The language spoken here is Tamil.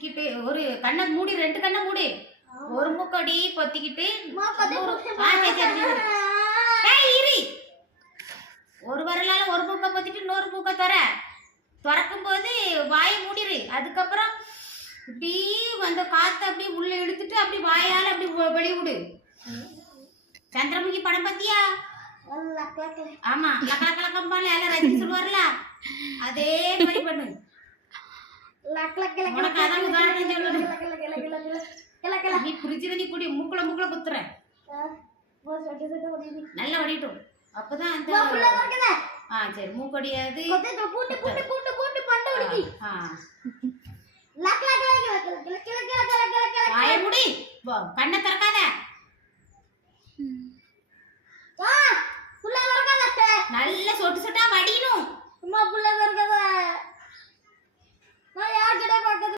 பொத்திக்கிட்டு ஒரு கண்ணை மூடி 2 கண்ணை மூடி ஒரு மூக்கடி பொத்திக்கிட்டு ஒரு வரலால ஒரு மூக்கை பொத்திட்டு இன்னொரு மூக்கை திறக்கும் போது வாயை மூடிரு. அதுக்கப்புறம் இப்படி அந்த காற்றை அப்படியே உள்ள இழுத்துட்டு அப்படி வாயால் அப்படி வெளிவிடு. சந்திரமுகி படம் பார்த்தியா? ஆமா, லக்கலக்கலக்கம்பால எல்லாம் ரஜினி சொல்லுவார்ல, அதே மாதிரி பண்ணு. உனக்கு அதான் உதாரணம் சொல்லுது. நீ புரிச்சுத நீ கூடி மூக்குல குத்துற நல்லா வடிட்டும். அப்பதான் அந்த சரி மூக்கடியாது வாய முடி, கண்ணை திறக்காத.